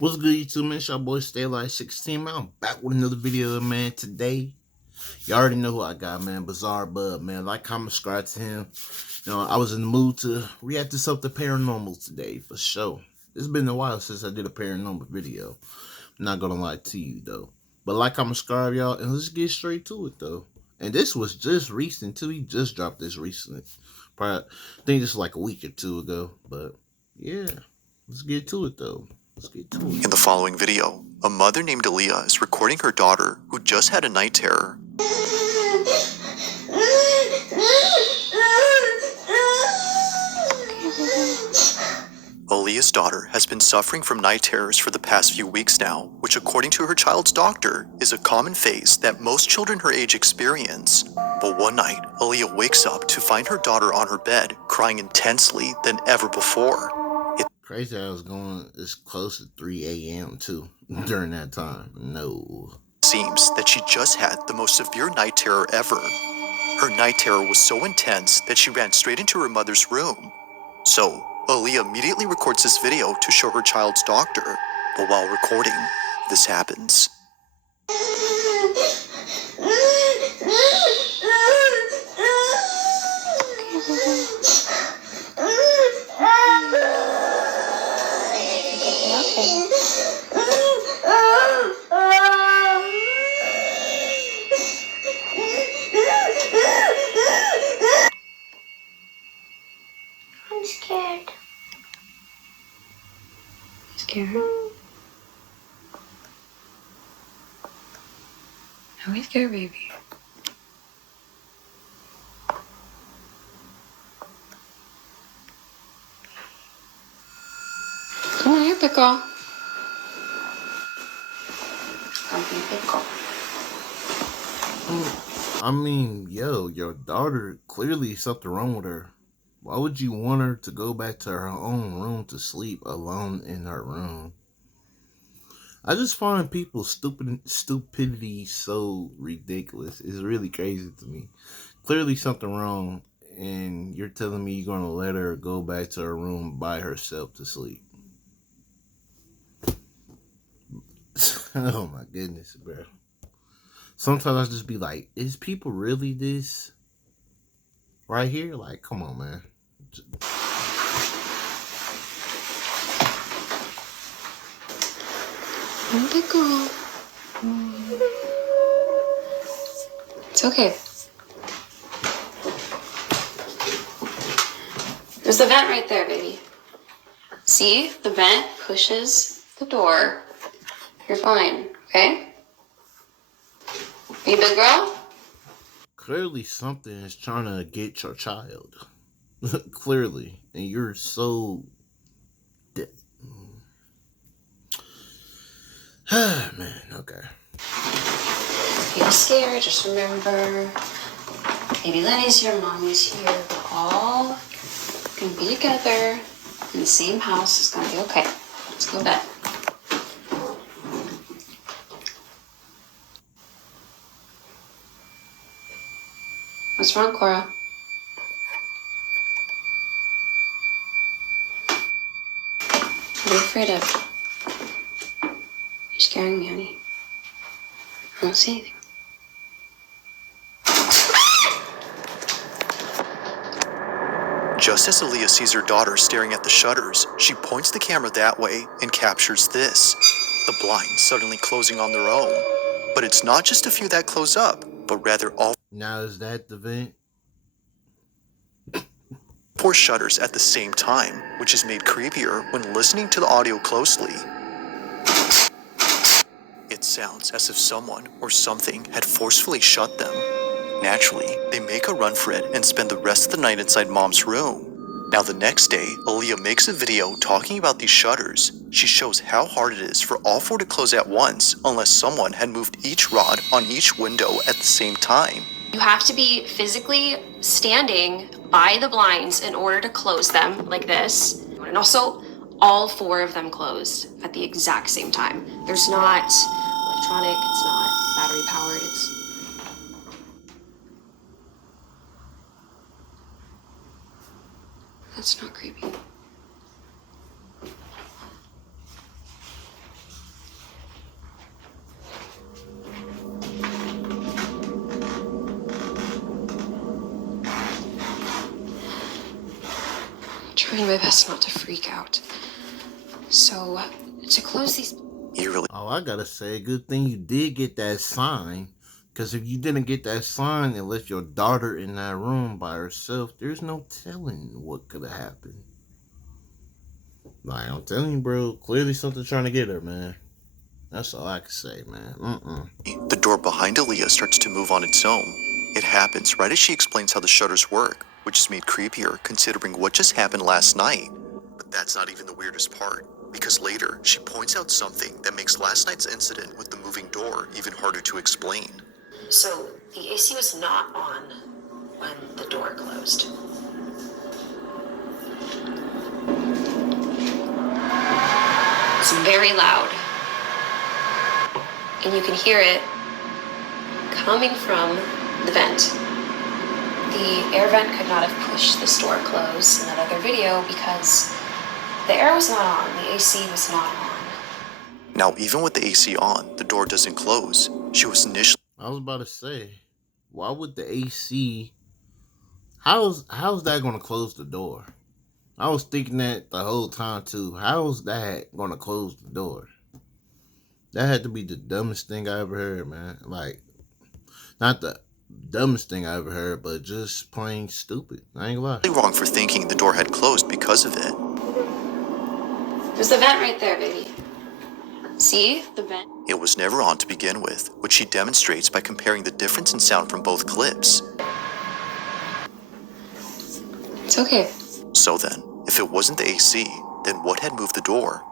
What's good, YouTube, man? It's your boy Stay Like 16, man. I'm back with another video, man. Today, you already know who I got, man. BizarreBub, man. Like, comment, subscribe to him. You know, I was in the mood to react to something paranormal today, for sure. It's been a while since I did a paranormal video. I'm not gonna lie to you, though. But like, comment, subscribe, y'all, and let's get straight to it, though. And this was just recent, too. He just dropped this recently. Probably, I think just like a week or two ago. But, yeah. Let's get to it, though. Let's get to it. In the following video, a mother named Aaliyah is recording her daughter who just had a night terror. Aaliyah's daughter has been suffering from night terrors for the past few weeks now, which according to her child's doctor is a common phase that most children her age experience. But one night, Aaliyah wakes up to find her daughter on her bed crying intensely than ever before. Crazy I was going as close to 3 a.m. too during that time. No. Seems that she just had the most severe night terror ever. Her night terror was so intense that she ran straight into her mother's room. So, Aaliyah immediately records this video to show her child's doctor. But while recording, this happens. I'm scared. Scared? Are we scared, baby? Come on here, pickle. Come here, pickle. I mean, yo, your daughter, clearly something wrong with her. Why would you want her to go back to her own room to sleep alone in her room? I just find people's stupidity so ridiculous. It's really crazy to me. Clearly something wrong, and you're telling me you're going to let her go back to her room by herself to sleep. Oh my goodness, bro. Sometimes I just be like, is people really this right here? Like, come on, man. Oh, pickle. It's okay. There's the vent right there, baby. See? The vent pushes the door. You're fine, okay? Are you big girl? Clearly something is trying to get your child. Clearly. And you're so man, okay. You're scared, just remember. Baby Lenny's here, mommy's here. We're all gonna be together in the same house. It's gonna be okay. Let's go to bed. What's wrong, Cora? What are you afraid of? You're scaring me, honey. I don't see anything. Just as Aaliyah sees her daughter staring at the shutters, she points the camera that way and captures this. The blinds suddenly closing on their own. But it's not just a few that close up, but rather all Now is that the vent? 4 shutters at the same time, which is made creepier when listening to the audio closely. It sounds as if someone or something had forcefully shut them. Naturally, they make a run for it and spend the rest of the night inside Mom's room. Now the next day, Aaliyah makes a video talking about these shutters. She shows how hard it is for all 4 to close at once unless someone had moved each rod on each window at the same time. You have to be physically standing by the blinds in order to close them like this. And also, all 4 of them closed at the exact same time. There's not electronic, it's not battery powered, That's not creepy. trying my best not to freak out. So, to close these... Eerily, Oh, I gotta say, good thing you did get that sign. Because if you didn't get that sign and left your daughter in that room by herself, there's no telling what could have happened. Like, I'm telling you, bro, clearly something trying to get her, man. That's all I can say, man. the door behind Aaliyah starts to move on its own. It happens right as she explains how the shutters work, which is made creepier considering what just happened last night. But that's not even the weirdest part, because later she points out something that makes last night's incident with the moving door even harder to explain. So, the AC was not on when the door closed. It's very loud. And you can hear it coming from the vent. The air vent could not have pushed this door closed in that other video because the air was not on, the AC was not on. Now, even with the AC on, the door doesn't close. She was initially I was about to say, why would the AC... How's that gonna close the door? I was thinking that the whole time too. How's that gonna close the door? That had to be the dumbest thing I ever heard, man. Like, not the dumbest thing I ever heard, but just plain stupid. I ain't gonna lie. wrong for thinking the door had closed because of it. There's the vent right there, baby. See? The vent. It was never on to begin with, which she demonstrates by comparing the difference in sound from both clips. It's okay. So then, if it wasn't the AC, then what had moved the door?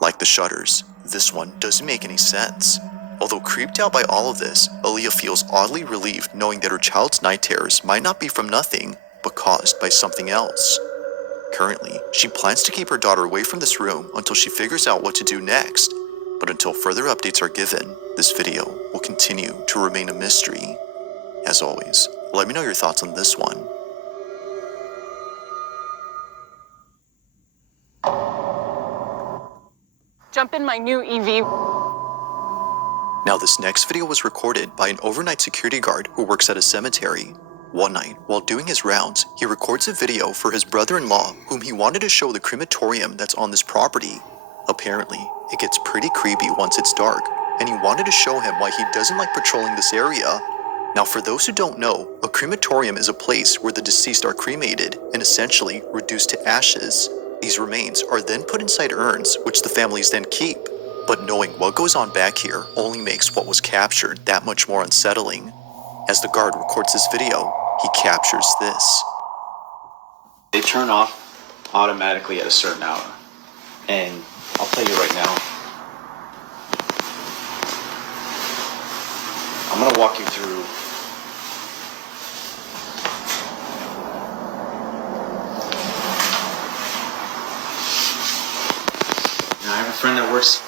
Like the shutters, this one doesn't make any sense. Although creeped out by all of this, Aaliyah feels oddly relieved knowing that her child's night terrors might not be from nothing, but caused by something else. Currently, she plans to keep her daughter away from this room until she figures out what to do next. But until further updates are given, this video will continue to remain a mystery. As always, let me know your thoughts on this one. Jump in my new EV. Now, this next video was recorded by an overnight security guard who works at a cemetery. One night, while doing his rounds, he records a video for his brother-in-law, whom he wanted to show the crematorium that's on this property. Apparently, it gets pretty creepy once it's dark, and he wanted to show him why he doesn't like patrolling this area. Now, for those who don't know, a crematorium is a place where the deceased are cremated and essentially reduced to ashes. These remains are then put inside urns, which the families then keep. But knowing what goes on back here only makes what was captured that much more unsettling. As the guard records this video, he captures this. They turn off automatically at a certain hour. And I'll tell you right now, I'm gonna walk you through I have a friend that works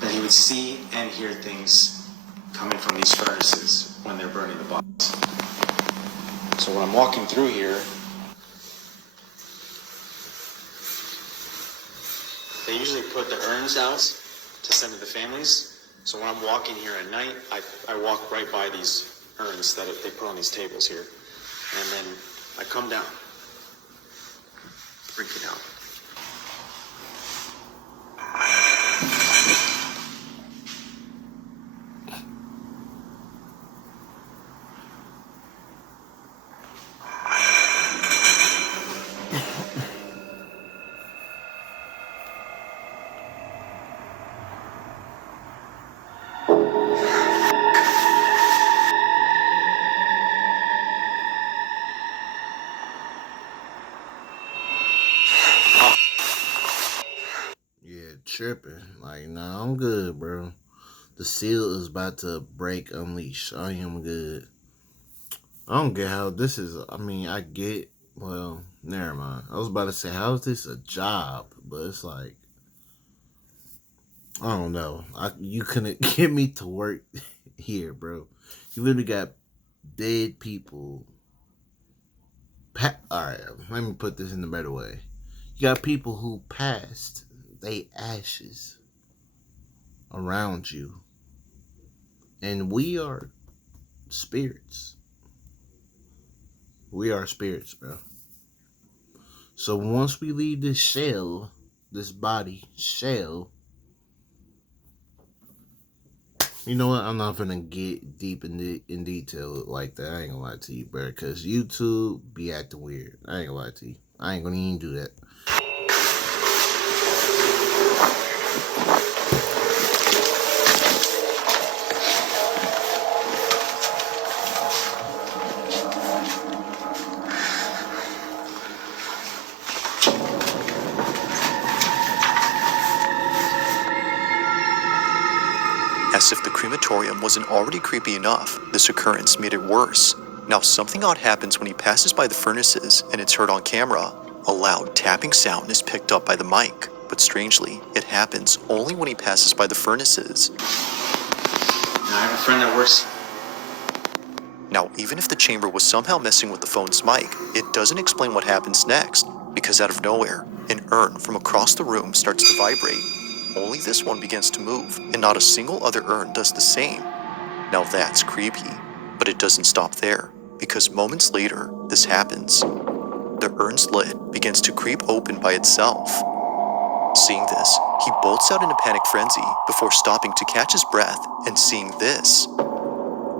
that he would see and hear things coming from these furnaces when they're burning the bodies. So when I'm walking through here, they usually put the urns out to send to the families. So when I'm walking here at night, I walk right by these urns that they put on these tables here. And then I come down, freaking out. Tripping. Like, nah, I'm good, bro. The seal is about to break, unleash. I am good. I don't get how this is. I mean, I get. Well, never mind. I was about to say, how is this a job? But it's like, I don't know. You couldn't get me to work here, bro. You literally got dead people. Alright, let me put this in a better way. You got people who passed they ashes around you. And we are spirits. We are spirits, bro. So once we leave this shell, this body shell, you know what? I'm not gonna get deep in detail like that. I ain't gonna lie to you, bro. Cause YouTube be acting weird. I ain't gonna lie to you. I ain't gonna even do that. As if the crematorium wasn't already creepy enough, this occurrence made it worse. Now something odd happens when he passes by the furnaces and it's heard on camera. A loud tapping sound is picked up by the mic, but strangely, it happens only when he passes by the furnaces. Now, I have a friend that works. Now, even if the chamber was somehow messing with the phone's mic, it doesn't explain what happens next, because out of nowhere, an urn from across the room starts to vibrate. Only this one begins to move, and not a single other urn does the same. Now that's creepy, but it doesn't stop there, because moments later, this happens. The urn's lid begins to creep open by itself. Seeing this, he bolts out in a panic frenzy before stopping to catch his breath and seeing this.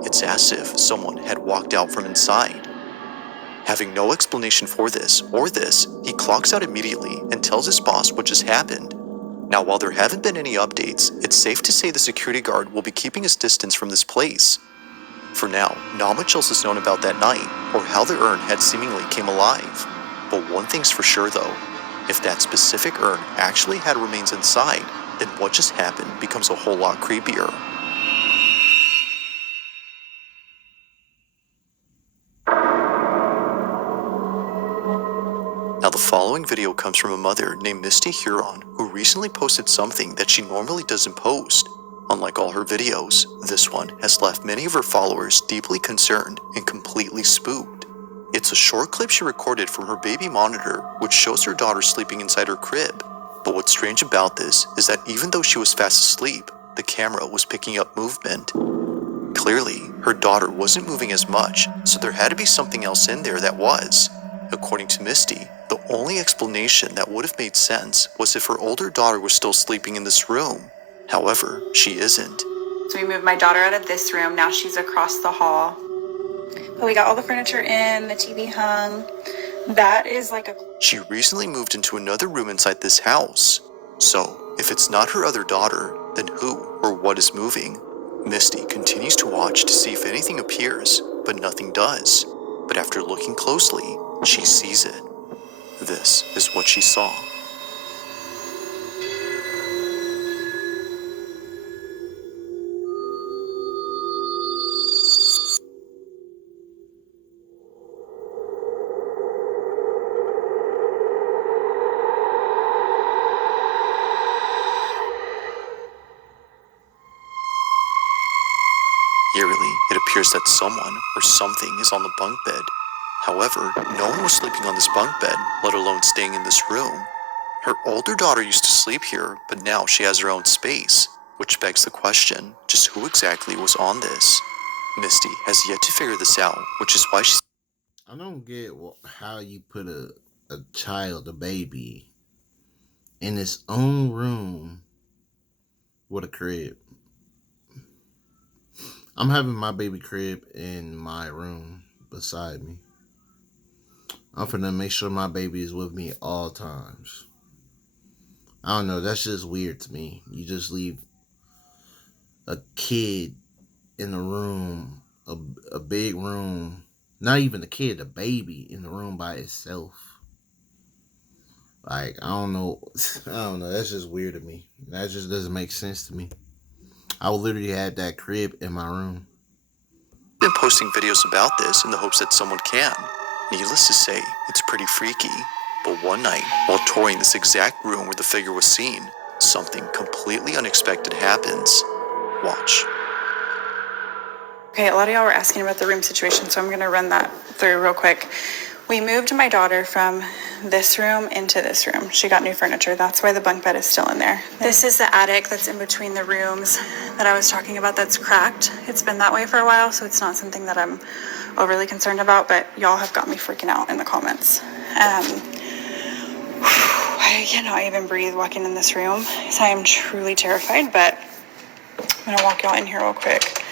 It's as if someone had walked out from inside. Having no explanation for this or this, he clocks out immediately and tells his boss what just happened. Now, while there haven't been any updates, it's safe to say the security guard will be keeping his distance from this place. For now, not much else is known about that night, or how the urn had seemingly came alive. But one thing's for sure though, if that specific urn actually had remains inside, then what just happened becomes a whole lot creepier. Now the following video comes from a mother named Misty Huron, who recently posted something that she normally doesn't post. Unlike all her videos, this one has left many of her followers deeply concerned and completely spooked. It's a short clip she recorded from her baby monitor, which shows her daughter sleeping inside her crib. But what's strange about this is that even though she was fast asleep, the camera was picking up movement. Clearly, her daughter wasn't moving as much, so there had to be something else in there that was. According to Misty, the only explanation that would have made sense was if her older daughter was still sleeping in this room. However, she isn't. So we moved my daughter out of this room. Now she's across the hall. But we got all the furniture in, the TV hung. That is like a... She recently moved into another room inside this house. So, if it's not her other daughter, then who or what is moving? Misty continues to watch to see if anything appears, but nothing does. But after looking closely, she sees it. This is what she saw. Eerily, it appears that someone or something is on the bunk bed. However, no one was sleeping on this bunk bed, let alone staying in this room. Her older daughter used to sleep here, but now she has her own space, which begs the question, just who exactly was on this? Misty has yet to figure this out, which is why she's... I don't get how you put a child, a baby, in its own room with a crib. I'm having my baby crib in my room beside me. I'm finna make sure my baby is with me at all times. I don't know, that's just weird to me. You just leave a kid in a room, a big room, not even a kid, a baby in the room by itself. Like, I don't know, that's just weird to me. That just doesn't make sense to me. I would literally have that crib in my room. been posting videos about this in the hopes that someone can. Needless to say, it's pretty freaky. But one night, while touring this exact room where the figure was seen, something completely unexpected happens. Watch. Okay, a lot of y'all were asking about the room situation, so I'm going to run that through real quick. We moved my daughter from this room into this room. She got new furniture. That's why the bunk bed is still in there. This is the attic that's in between the rooms that I was talking about that's cracked. It's been that way for a while, so it's not something that I'm overly concerned about, but y'all have got me freaking out in the comments. cannot even breathe walking in this room, so I am truly terrified, but I'm gonna walk y'all in here real quick.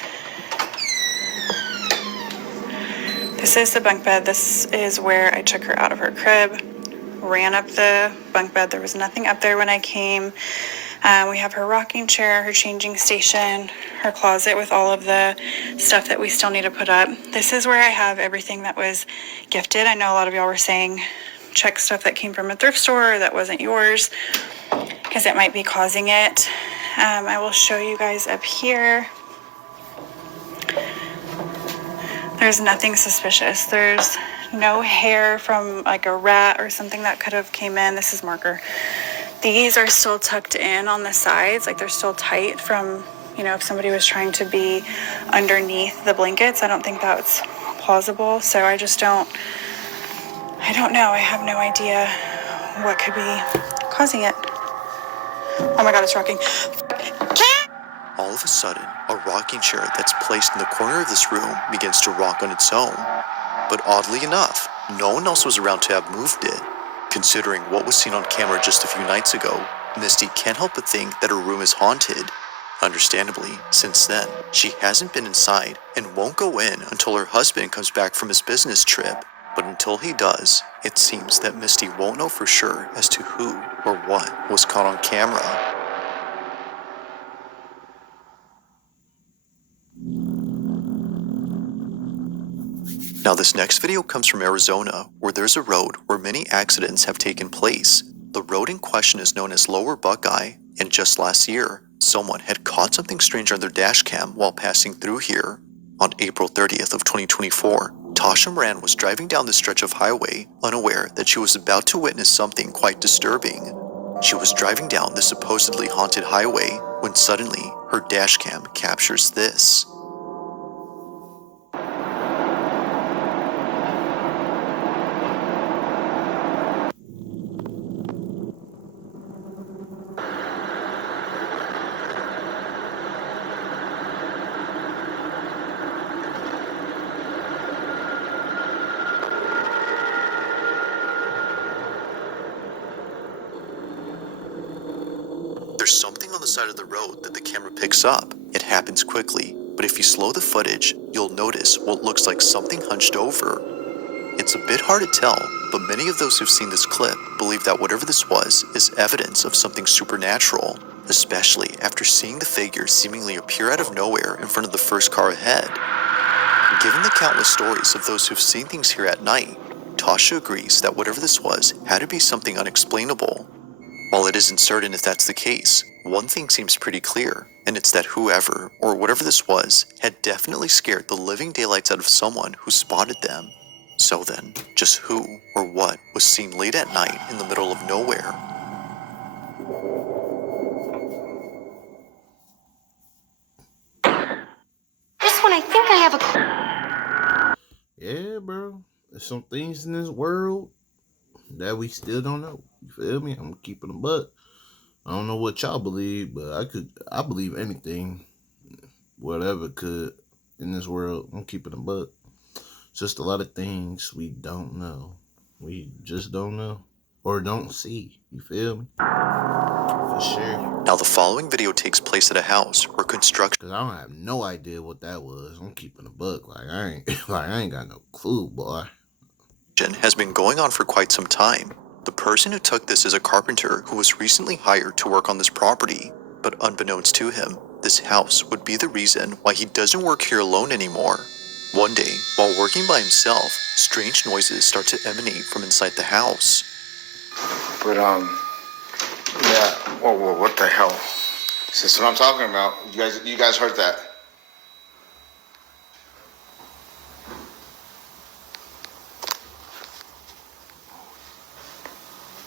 This is the bunk bed. This is where I took her out of her crib, ran up the bunk bed. There was nothing up there when I came. We have her rocking chair, her changing station, her closet with all of the stuff that we still need to put up. This is where I have everything that was gifted. I know a lot of y'all were saying check stuff that came from a thrift store or that wasn't yours, because it might be causing it. I will show you guys up here. There's nothing suspicious. There's no hair from like a rat or something that could have came in. This is marker. These are still tucked in on the sides, like they're still tight from, if somebody was trying to be underneath the blankets. I don't think that's plausible. So I don't know. I have no idea what could be causing it. Oh my God, it's rocking. All of a sudden, a rocking chair that's placed in the corner of this room begins to rock on its own. But oddly enough, no one else was around to have moved it. Considering what was seen on camera just a few nights ago, Misty can't help but think that her room is haunted. Understandably, since then, she hasn't been inside and won't go in until her husband comes back from his business trip. But until he does, it seems that Misty won't know for sure as to who or what was caught on camera. Now this next video comes from Arizona, where there's a road where many accidents have taken place. The road in question is known as Lower Buckeye, and just last year, someone had caught something strange on their dash cam while passing through here. On April 30th of 2024, Tasha Moran was driving down the stretch of highway, unaware that she was about to witness something quite disturbing. She was driving down the supposedly haunted highway when suddenly her dash cam captures this. There's something on the side of the road that the camera picks up. It happens quickly, but if you slow the footage, you'll notice what looks like something hunched over. It's a bit hard to tell, but many of those who've seen this clip believe that whatever this was is evidence of something supernatural, especially after seeing the figure seemingly appear out of nowhere in front of the first car ahead. Given the countless stories of those who've seen things here at night, Tasha agrees that whatever this was had to be something unexplainable. While it isn't certain if that's the case, one thing seems pretty clear, and it's that whoever, or whatever this was, had definitely scared the living daylights out of someone who spotted them. So then, just who or what was seen late at night in the middle of nowhere? This one, I think I have a... Yeah, bro. There's some things in this world that we still don't know. You feel me? I'm keeping a buck. I don't know what y'all believe, but I believe anything, whatever could in this world. I'm keeping a buck. Just a lot of things we don't know. We just don't know or don't see. You feel me? For sure. Now the following video takes place at a house where construction Cause I don't have no idea what that was. I'm keeping a buck. Like I ain't got no clue, boy. has been going on for quite some time. The person who took this is a carpenter who was recently hired to work on this property, but unbeknownst to him, this house would be the reason why he doesn't work here alone anymore. One day, while working by himself, strange noises start to emanate from inside the house. But, yeah, whoa, what the hell? That's what I'm talking about. You guys heard that?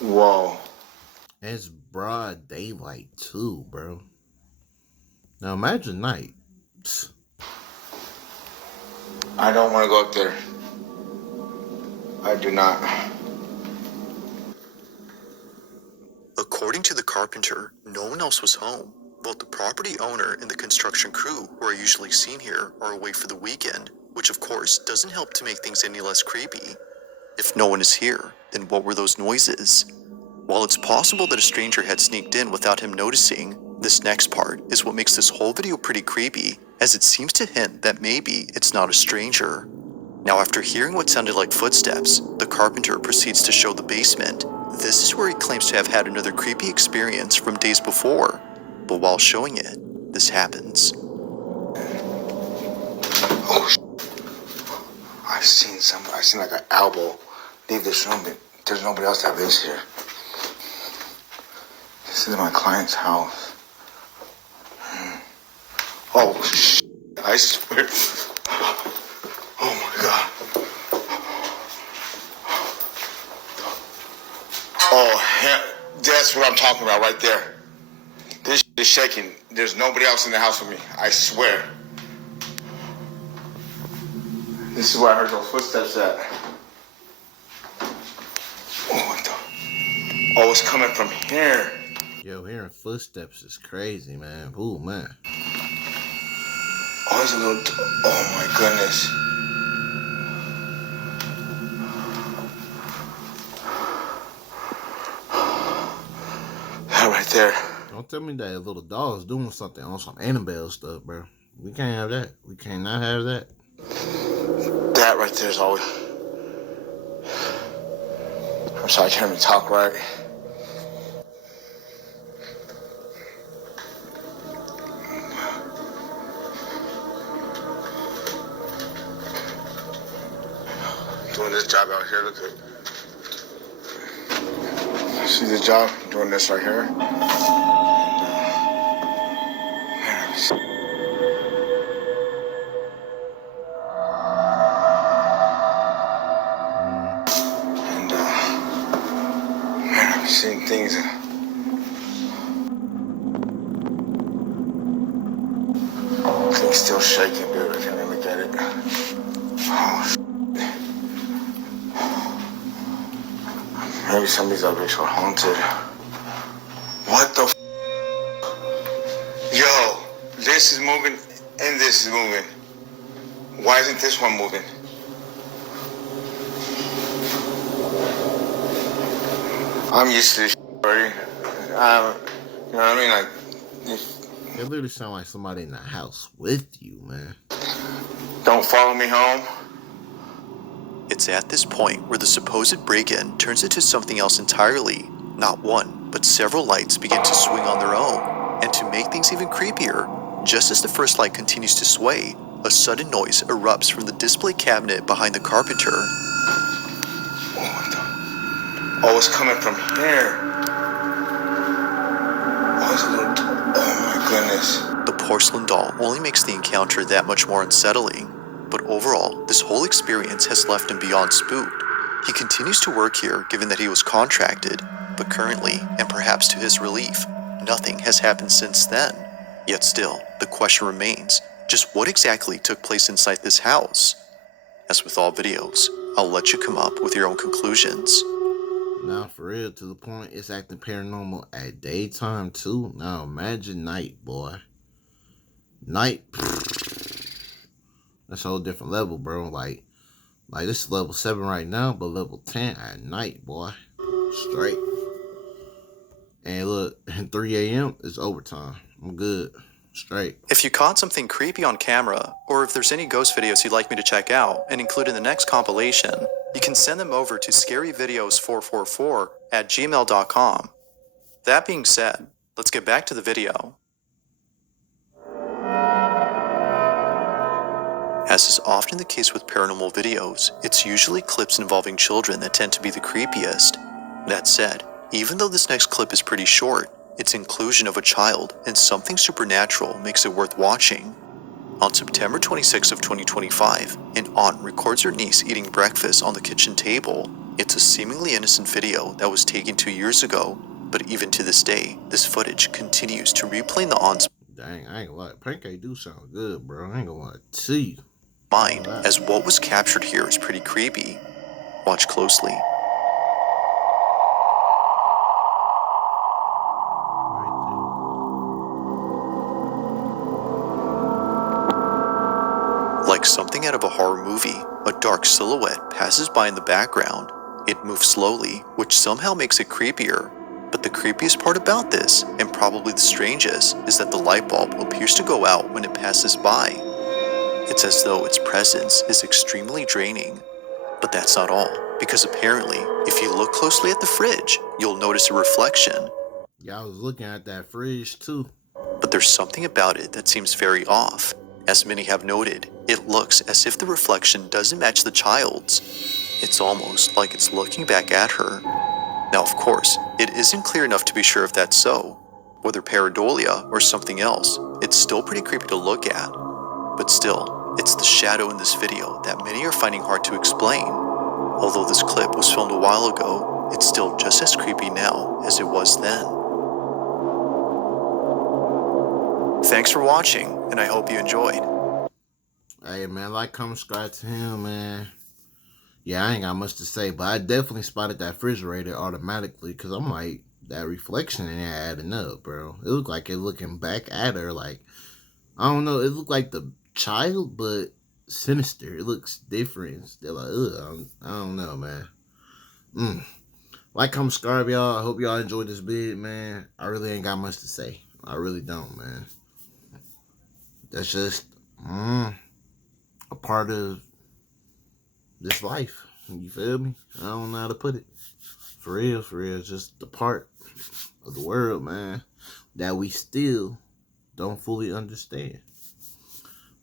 Whoa. It's broad daylight too, bro. Now imagine night. Psst. I don't want to go up there. I do not. According to the carpenter, no one else was home. Both the property owner and the construction crew who are usually seen here are away for the weekend, which of course doesn't help to make things any less creepy. If no one is here, then what were those noises? While it's possible that a stranger had sneaked in without him noticing, this next part is what makes this whole video pretty creepy, as it seems to hint that maybe it's not a stranger. Now, after hearing what sounded like footsteps, the carpenter proceeds to show the basement. This is where he claims to have had another creepy experience from days before, but while showing it, this happens. Oh, I seen like an elbow leave this room, but there's nobody else that lives here. This is my client's house. Oh, I swear. Oh my God. Oh, that's what I'm talking about right there. This is shaking. There's nobody else in the house with me. I swear. This is where I heard those footsteps at. Oh, what the? Oh, it's coming from here. Yo, hearing footsteps is crazy, man. Ooh, man. Oh, it's a little. Oh my goodness. That right there. Don't tell me that little dog's doing something on some Annabelle stuff, bro. We can't have that. We cannot have that. That right there is always. I'm sorry, I can't even talk right. Doing this job out here, look at. See the job? Doing this right here. Seeing things. Things still shaking, dude. I can't even look at it. Oh, maybe some of these objects are haunted. What the? Yo, this is moving and this is moving. Why isn't this one moving? I'm used to this already. You know what I mean? Like, It literally sounds like somebody in the house with you, man. Don't follow me home. It's at this point where the supposed break-in turns into something else entirely. Not one, but several lights begin to swing on their own. And to make things even creepier, just as the first light continues to sway, a sudden noise erupts from the display cabinet behind the carpenter. Oh, it's coming from here. Oh, it's a little. Oh my goodness. The porcelain doll only makes the encounter that much more unsettling. But overall, this whole experience has left him beyond spooked. He continues to work here given that he was contracted, but currently, and perhaps to his relief, nothing has happened since then. Yet still, the question remains, just what exactly took place inside this house? As with all videos, I'll let you come up with your own conclusions. Now, for real, to the point, it's acting paranormal at daytime, too. Now, imagine night, boy. Night, that's a whole different level, bro. Like this is level 7 right now, but level 10 at night, boy. Straight. And look, at 3 a.m. is overtime. I'm good. Straight. If you caught something creepy on camera, or if there's any ghost videos you'd like me to check out and include in the next compilation, you can send them over to scaryvideos444@gmail.com. That being said, let's get back to the video. As is often the case with paranormal videos, it's usually clips involving children that tend to be the creepiest. That said, even though this next clip is pretty short, its inclusion of a child and something supernatural makes it worth watching. On September 26 of 2025, an aunt records her niece eating breakfast on the kitchen table. It's a seemingly innocent video that was taken 2 years ago, but even to this day, this footage continues to replay in the aunt's Dang, I ain't gonna lie. Pancake do sound good, bro. I ain't gonna lie to you. mind, as what was captured here is pretty creepy. Watch closely. Like something out of a horror movie, a dark silhouette passes by in the background. It moves slowly, which somehow makes it creepier. But the creepiest part about this, and probably the strangest, is that the light bulb appears to go out when it passes by. It's as though its presence is extremely draining. But that's not all, because apparently, if you look closely at the fridge, you'll notice a reflection. Yeah, I was looking at that fridge too. But there's something about it that seems very off. As many have noted, it looks as if the reflection doesn't match the child's. It's almost like it's looking back at her. Now, of course, it isn't clear enough to be sure if that's so. Whether pareidolia or something else, it's still pretty creepy to look at. But still, it's the shadow in this video that many are finding hard to explain. Although this clip was filmed a while ago, it's still just as creepy now as it was then. Thanks for watching, and I hope you enjoyed. Hey, man, like, comment, subscribe to him, man. Yeah, I ain't got much to say, but I definitely spotted that refrigerator automatically, because I'm like, that reflection in there adding up, bro. It looked like it looking back at her, like, I don't know, it looked like the child, but sinister. It looks different. They're like, ugh, I don't know, man. Like, comment, subscribe, y'all. I hope y'all enjoyed this vid, man. I really ain't got much to say. I really don't, man. That's just a part of this life. You feel me? I don't know how to put it. For real, it's just the part of the world, man, that we still don't fully understand.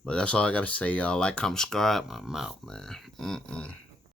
But that's all I gotta say, y'all. Like, comment, subscribe. I'm out, man.